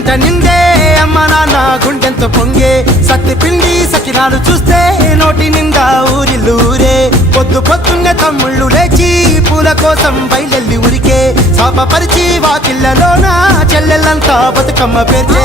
ఇంట నిందే అమ్మ నాన్న గుండెంతో పొంగే సత్తి పిండి సకినాలు చూస్తే నోటి నిండా ఊరిల్లూరే పొద్దు పొద్దున్నే తమ్ముళ్ళు లేచి పూల కోసం బయలెల్లి ఉరికే శాపపరిచి వాకిళ్ళలోన చెల్లెళ్ళంతా బతుకమ్మ పేర్చే